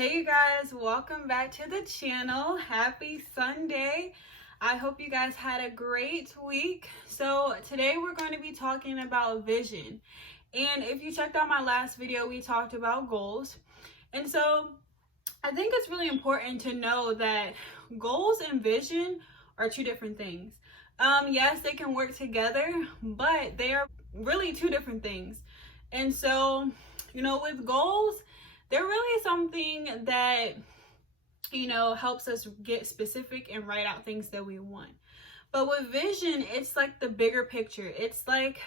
Hey you guys, welcome back to the channel. Happy Sunday. I hope you guys had a great week. So today we're going to be talking about vision. And if you checked out my last video, we talked about goals. And so I think it's really important to know that goals and vision are two different things. Yes, they can work together, but they are really two different things. And so, with goals, they're really something that, helps us get specific and write out things that we want. But with vision, it's like the bigger picture. It's like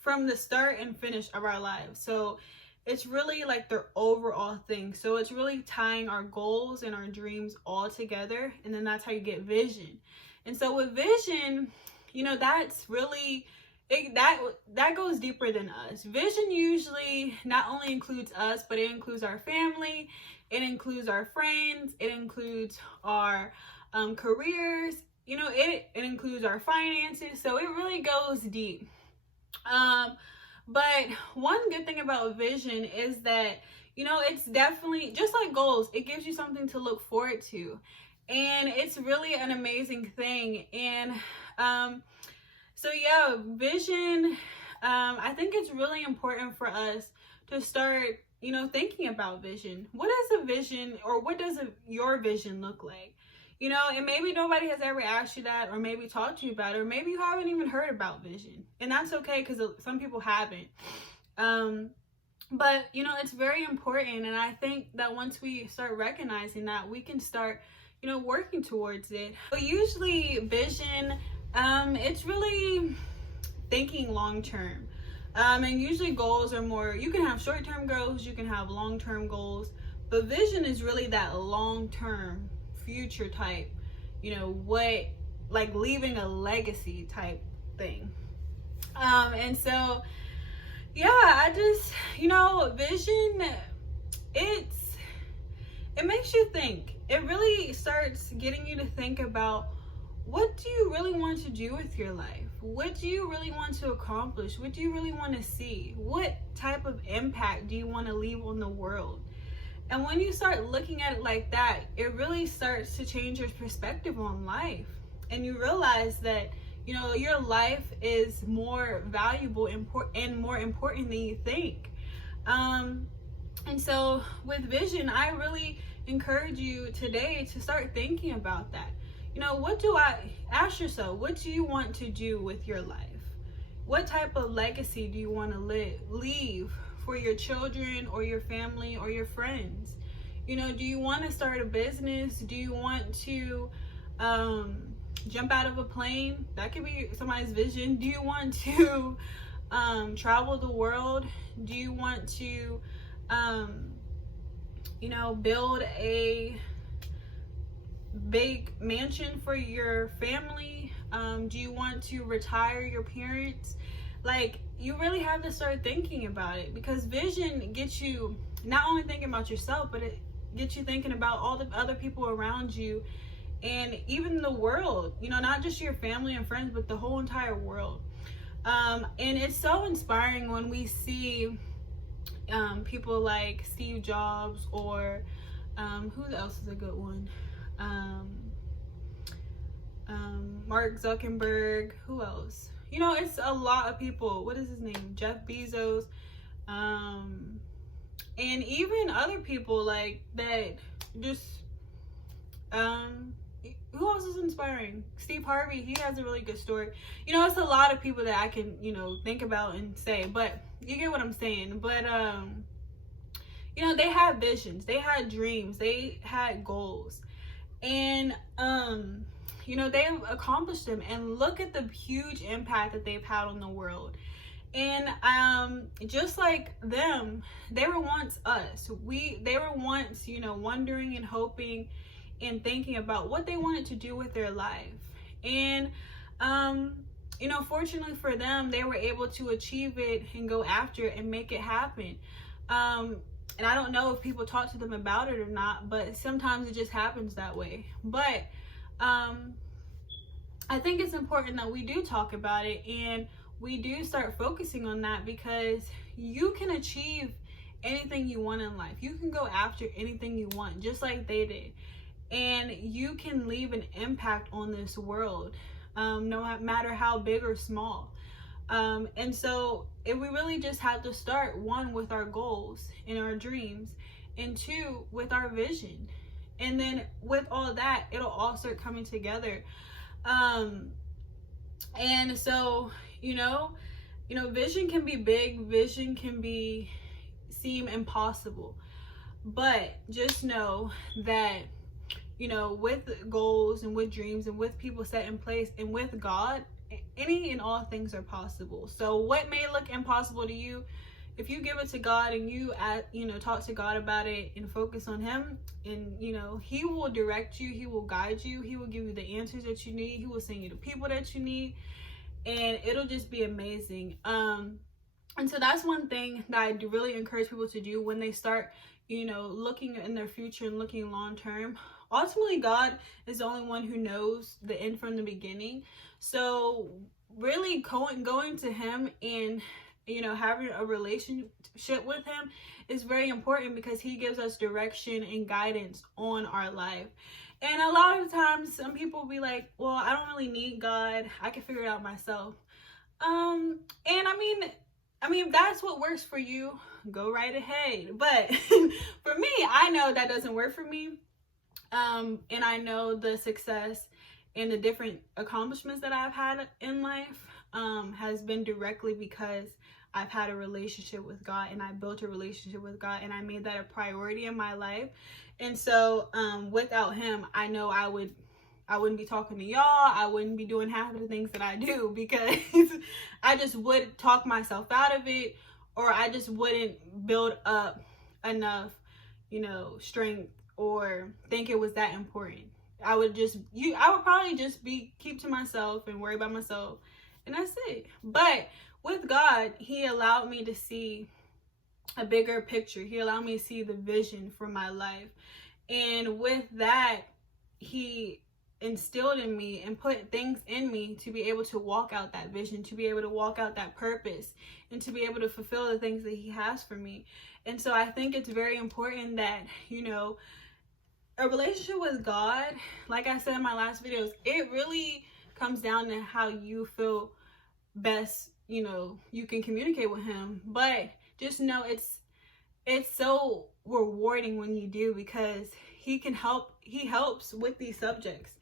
from the start and finish of our lives. So it's really like the overall thing. So it's really tying our goals and our dreams all together. And then that's how you get vision. And so with vision, that's really that goes deeper than us. Vision usually not only includes us, but it includes our family, it includes our friends, it includes our careers, it includes our finances. So it really goes deep. But one good thing about vision is that, it's definitely just like goals, it gives you something to look forward to. And it's really an amazing thing. And so yeah, vision, I think it's really important for us to start, thinking about vision. What is a vision, or what does your vision look like? And maybe nobody has ever asked you that, or maybe talked to you about it, or maybe you haven't even heard about vision. And that's okay, because some people haven't. But, it's very important. And I think that once we start recognizing that, we can start, working towards it. But usually vision, it's really thinking long term. And usually goals are more, you can have short-term goals, you can have long-term goals, but vision is really that long-term future type, like leaving a legacy type thing. And so, yeah, I just, vision, it makes you think. It really starts getting you to think about, what do you really want to do with your life? What do you really want to accomplish? What do you really want to see? What type of impact do you want to leave on the world? And when you start looking at it like that, it really starts to change your perspective on life. And you realize that, your life is more valuable and more important than you think. And so with vision, I really encourage you today to start thinking about that. Ask yourself, what do you want to do with your life? What type of legacy do you want to leave for your children or your family or your friends? Do you want to start a business? Do you want to jump out of a plane? That could be somebody's vision. Do you want to travel the world? Do you want to, build a big mansion for your family? Do you want to retire your parents? Like, you really have to start thinking about it, because vision gets you not only thinking about yourself, but it gets you thinking about all the other people around you, and even the world, not just your family and friends, but the whole entire world. And it's so inspiring when we see people like Steve Jobs, or who else is a good one? Mark Zuckerberg. Who else? It's a lot of people. What is his name? Jeff Bezos. And even other people like that. Just who else is inspiring? Steve Harvey. He has a really good story. It's a lot of people that I can think about and say, but you get what I'm saying. But they had visions, they had dreams, they had goals. And, they've accomplished them, and look at the huge impact that they've had on the world. And just like them, they were once us. They were once, wondering and hoping and thinking about what they wanted to do with their life. And, fortunately for them, they were able to achieve it and go after it and make it happen. And I don't know if people talk to them about it or not, but sometimes it just happens that way. But I think it's important that we do talk about it, and we do start focusing on that, because you can achieve anything you want in life. You can go after anything you want, just like they did. And you can leave an impact on this world, no matter how big or small. And so if we really just have to start, one, with our goals and our dreams, and two, with our vision. And then with all that, it'll all start coming together. And so, vision can be big, vision can seem impossible. But just know that, with goals and with dreams and with people set in place and with God, any and all things are possible. So what may look impossible to you, if you give it to God and you talk to God about it and focus on him, and he will direct you, he will guide you, he will give you the answers that you need, he will send you the people that you need, and it'll just be amazing. And so that's one thing that I do really encourage people to do when they start looking in their future and looking long term. Ultimately, God is the only one who knows the end from the beginning. So really going to him and having a relationship with him is very important, because he gives us direction and guidance on our life. And a lot of times some people will be like, well, I don't really need God, I can figure it out myself. And I mean if that's what works for you, go right ahead. But for me, I know that doesn't work for me. And I know the success and the different accomplishments that I've had in life has been directly because I've had a relationship with God, and I built a relationship with God, and I made that a priority in my life. And so without him, I know I wouldn't be talking to y'all. I wouldn't be doing half of the things that I do, because I just would talk myself out of it, or I just wouldn't build up enough, strength, or think it was that important. I would probably just keep to myself and worry about myself, and that's it. But with God, he allowed me to see a bigger picture. He allowed me to see the vision for my life. And with that, he instilled in me and put things in me to be able to walk out that vision, to be able to walk out that purpose, and to be able to fulfill the things that he has for me. And so I think it's very important that, a relationship with God, like I said in my last videos, it really comes down to how you feel best, you can communicate with him. But just know it's so rewarding when you do, because he helps with these subjects.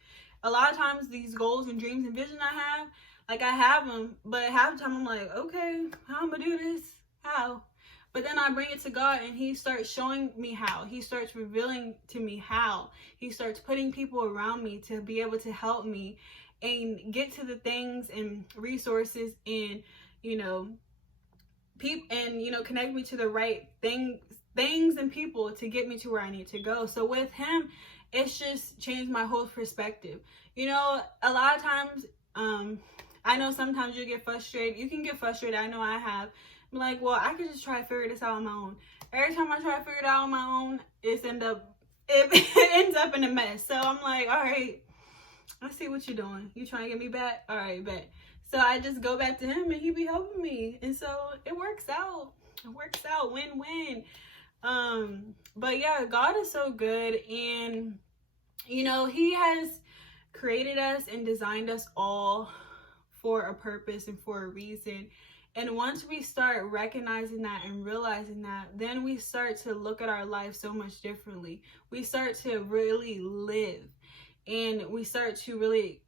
A lot of times these goals and dreams and vision I have them, but half the time I'm like, okay, how am I gonna do this? How? But then I bring it to God, and he starts showing me how. He starts revealing to me how. He starts putting people around me to be able to help me and get to the things and resources and, people, and, connect me to the right things and people to get me to where I need to go. So with him, it's just changed my whole perspective. A lot of times, I know sometimes you get frustrated. You can get frustrated. I know I have. I'm like, well, I could just try to figure this out on my own. Every time I try to figure it out on my own, it ends up in a mess. So I'm like, all right, I see what you're doing. You trying to get me back? All right, bet. So I just go back to him, and he be helping me. And so it works out. It works out. Win-win. But yeah, God is so good. And, he has created us and designed us all for a purpose and for a reason. And once we start recognizing that and realizing that, then we start to look at our life so much differently. We start to really live, and we start to really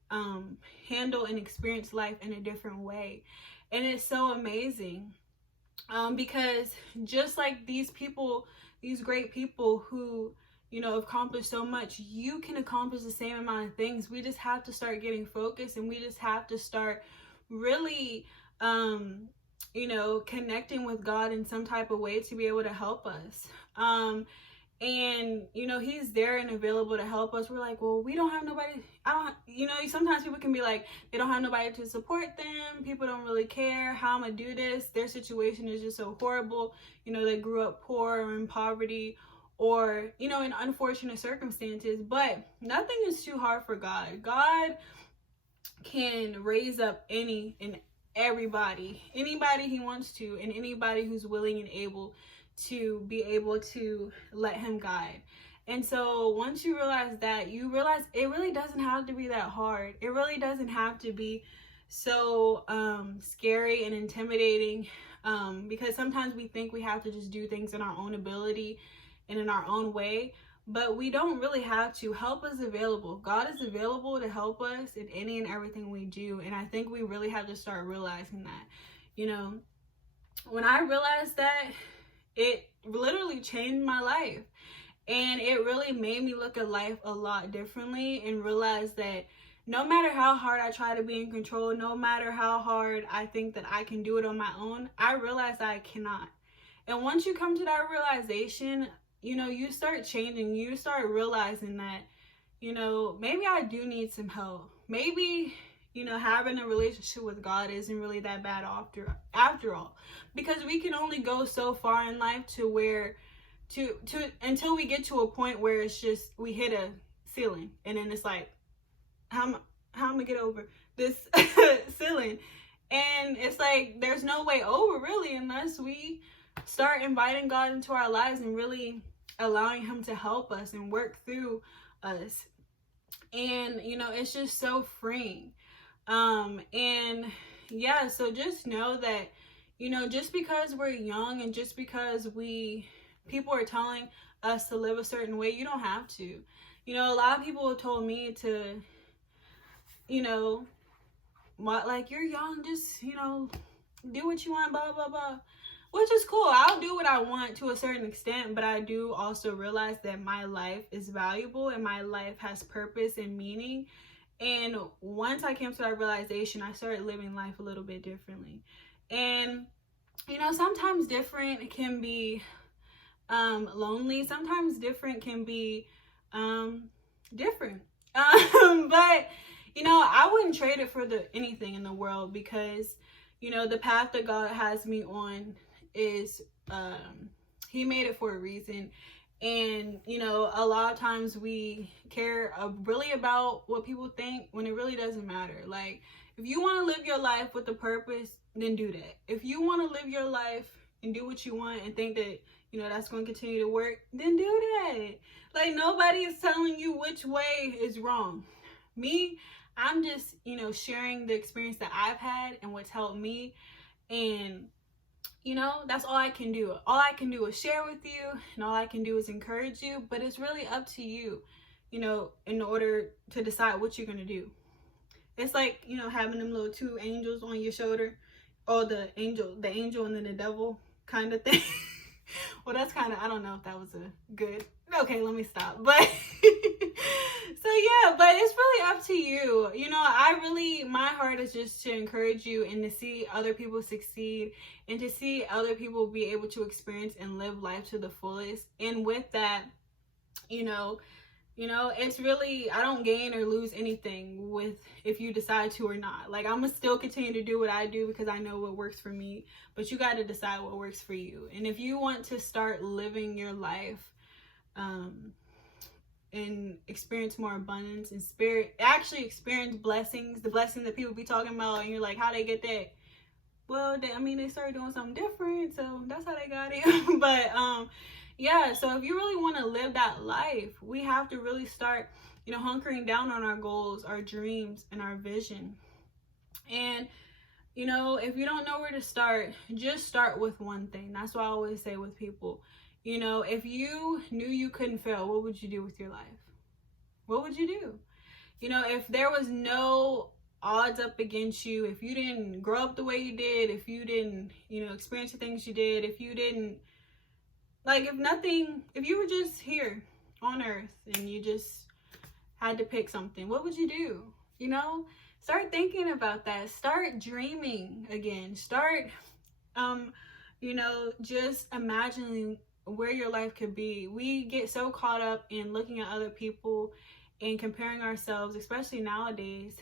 handle and experience life in a different way. And it's so amazing, because just like these people, these great people who accomplished so much, you can accomplish the same amount of things. We just have to start getting focused, and we just have to start really connecting with God in some type of way to be able to help us. And he's there and available to help us. We're like, well, we don't have nobody. Sometimes people can be like, they don't have nobody to support them. People don't really care how I'm gonna do this. Their situation is just so horrible. They grew up poor or in poverty, or in unfortunate circumstances. But nothing is too hard for God. God can raise up any and everybody, anybody he wants to, and anybody who's willing and able to be able to let him guide. And so once you realize that, you realize it really doesn't have to be that hard. It really doesn't have to be so scary and intimidating, because sometimes we think we have to just do things in our own ability and in our own way, but we don't really have to. Help is available. God is available to help us in any and everything we do. And I think we really have to start realizing that. You know, when I realized that, it literally changed my life. And it really made me look at life a lot differently and realize that no matter how hard I try to be in control, no matter how hard I think that I can do it on my own, I realize I cannot. And once you come to that realization, you know, you start changing. You start realizing that, you know, maybe I do need some help. Maybe, you know, having a relationship with God isn't really that bad after all. Because we can only go so far in life to where until we get to a point where it's just we hit a ceiling, and then it's like, how am I gonna get over this ceiling? And it's like there's no way over really unless we start inviting God into our lives and really allowing him to help us and work through us. And you know, it's just so freeing. And yeah, so just know that, you know, just because we're young and just because people are telling us to live a certain way, you don't have to. You know, a lot of people have told me to, you know, like, you're young, just, you know, do what you want, blah, blah, blah. Which is cool. I'll do what I want to a certain extent, but I do also realize that my life is valuable and my life has purpose and meaning. And once I came to that realization, I started living life a little bit differently. And, you know, sometimes different can be lonely. Sometimes different can be different. But, you know, I wouldn't trade it for anything in the world, because, you know, the path that God has me on is, he made it for a reason. And, you know, a lot of times we care really about what people think when it really doesn't matter. Like, if you want to live your life with a purpose, then do that. If you want to live your life and do what you want and think that, you know, that's going to continue to work, then do that. Like, nobody is telling you which way is wrong. Me, I'm just, you know, sharing the experience that I've had and what's helped me. And, you know, that's all I can do. All I can do is share with you, and all I can do is encourage you. But it's really up to you, you know, in order to decide what you're going to do. It's like, you know, having them little two angels on your shoulder, or the angel and then the devil kind of thing. Well, that's kind of, I don't know if that was a good, okay, let me stop. But so yeah, but it's really up to you. You know, my heart is just to encourage you and to see other people succeed and to see other people be able to experience and live life to the fullest. And with that, you know, it's really, I don't gain or lose anything with if you decide to or not. Like, I'm gonna still continue to do what I do because I know what works for me, but you got to decide what works for you. And if you want to start living your life and experience more abundance and actually experience blessings, the blessings that people be talking about, and you're like, how they get that? Well, they started doing something different, so that's how they got it. But yeah, so if you really want to live that life, we have to really start, you know, hunkering down on our goals, our dreams, and our vision. And, you know, if you don't know where to start, just start with one thing. That's what I always say with people. You know, if you knew you couldn't fail, what would you do with your life? What would you do? You know, if there was no odds up against you, if you didn't grow up the way you did, if you didn't, you know, experience the things you did, if you didn't, like, if you were just here on earth and you just had to pick something, what would you do? You know, start thinking about that. Start dreaming again. Start, you know, just imagining where your life could be. We get so caught up in looking at other people and comparing ourselves, especially nowadays,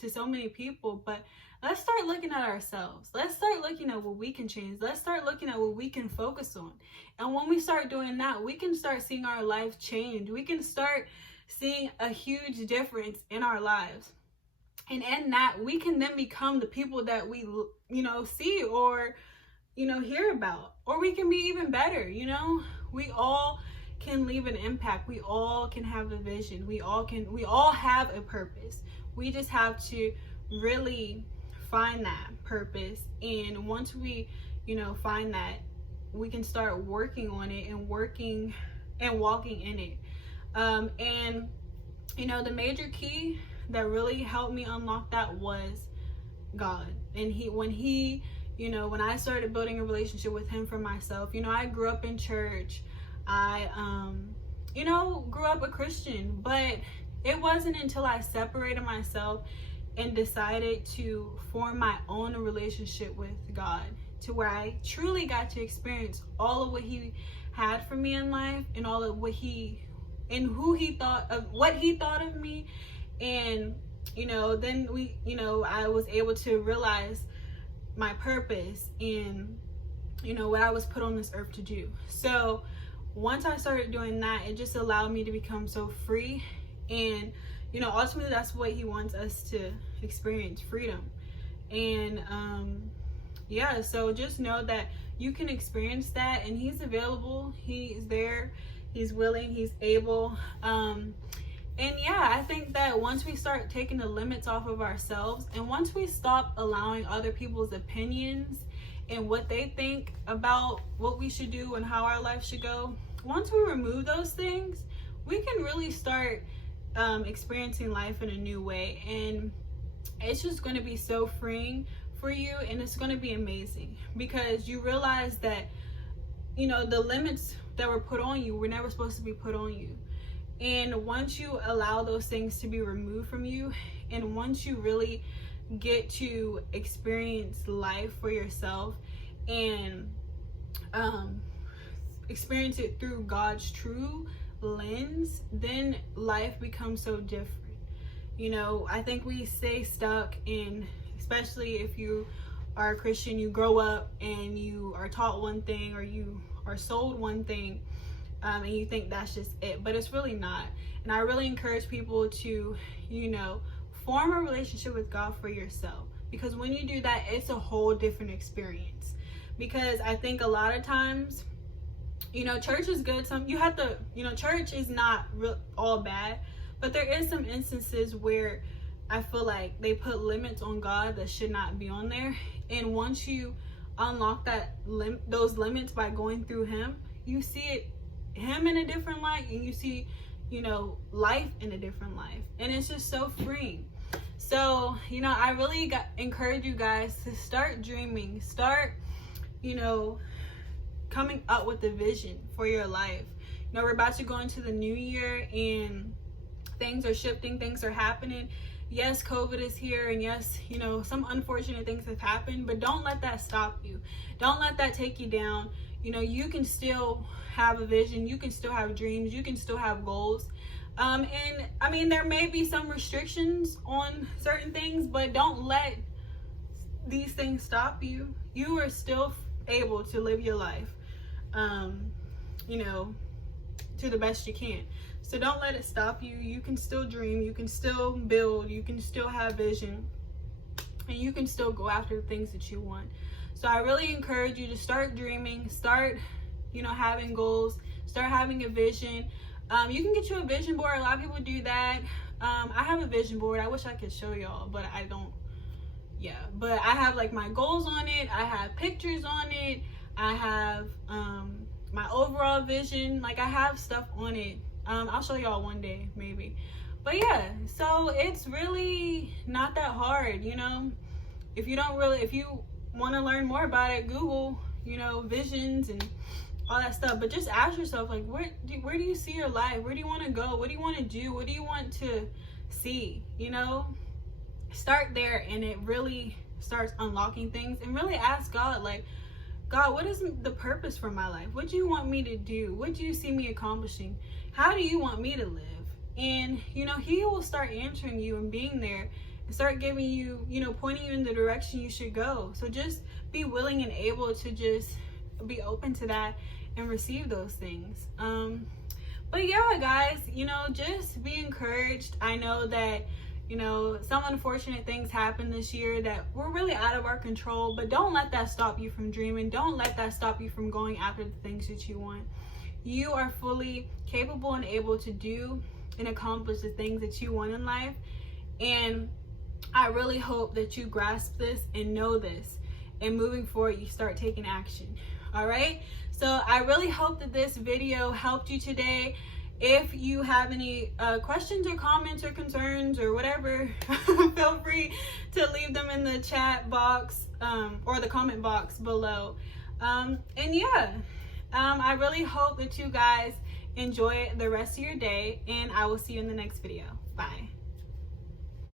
to so many people. But let's start looking at ourselves. Let's start looking at what we can change. Let's start looking at what we can focus on. And when we start doing that, we can start seeing our life change. We can start seeing a huge difference in our lives. And in that, we can then become the people that we, you know, see, or, hear about, or we can be even better. We all can leave an impact. We all can have a vision. We all have a purpose. We just have to really find that purpose. And once we, find that, we can start working on it and walking in it. And the major key that really helped me unlock that was God. And when I started building a relationship with him for myself, I grew up in church. I grew up a Christian, but it wasn't until I separated myself and decided to form my own relationship with God, to where I truly got to experience all of what he had for me in life, and all of what what he thought of me. And then I was able to realize my purpose and what I was put on this earth to do. So once I started doing that, it just allowed me to become so free. And ultimately that's what he wants us to experience, freedom. And so just know that you can experience that, and he's available, he's there, he's willing, he's able. And I think that once we start taking the limits off of ourselves, and once we stop allowing other people's opinions and what they think about what we should do and how our life should go, once we remove those things, we can really start experiencing life in a new way. And it's just going to be so freeing for you, and it's going to be amazing, because you realize that the limits that were put on you were never supposed to be put on you. And once you allow those things to be removed from you, and once you really get to experience life for yourself and experience it through God's true lens, then life becomes so different. I think we stay stuck in, especially if you are a Christian, you grow up and you are taught one thing, or you are sold one thing, and you think that's just it, but it's really not. And I really encourage people to form a relationship with God for yourself, because when you do that, it's a whole different experience. Because I think a lot of times, church is good. Church is not all bad, but there is some instances where I feel like they put limits on God that should not be on there. And once you unlock those limits by going through him, you see him in a different light, and you see life in a different life, and it's just so freeing. So I really encourage you guys to start dreaming, start coming up with a vision for your life. We're about to go into the new year, and things are shifting, things are happening. Yes, COVID is here, and yes, some unfortunate things have happened, but don't let that stop you. Don't let that take you down. You can still have a vision, you can still have dreams, you can still have goals. And I mean, there may be some restrictions on certain things, but don't let these things stop you. You are still able to live your life, to the best you can. So don't let it stop you. You can still dream, you can still build, you can still have vision, and you can still go after the things that you want. So I really encourage you to start dreaming, start, having goals, start having a vision. You can get you a vision board. A lot of people do that. I have a vision board. I wish I could show y'all, but I don't. Yeah, but I have like my goals on it. I have pictures on it. I have my overall vision. Like, I have stuff on it. I'll show y'all one day maybe. But yeah, so it's really not that hard, If you want to learn more about it, Google, visions and all that stuff. But just ask yourself, like, where do you see your life? Where do you want to go? What do you want to do? What do you want to see? Start there, and it really starts unlocking things. And really ask God, like, God, what is the purpose for my life? What do you want me to do? What do you see me accomplishing? How do you want me to live? And he will start answering you and being there, and start giving you, pointing you in the direction you should go. So just be willing and able to just be open to that and receive those things. But yeah, guys, just be encouraged. I know that You know, some unfortunate things happened this year that were really out of our control, but don't let that stop you from dreaming. Don't let that stop you from going after the things that you want. You are fully capable and able to do and accomplish the things that you want in life. And I really hope that you grasp this and know this, and moving forward you start taking action. All right, so I really hope that this video helped you today. If you have any questions or comments or concerns or whatever, feel free to leave them in the chat box or the comment box below. And yeah, I really hope that you guys enjoy the rest of your day, and I will see you in the next video. Bye.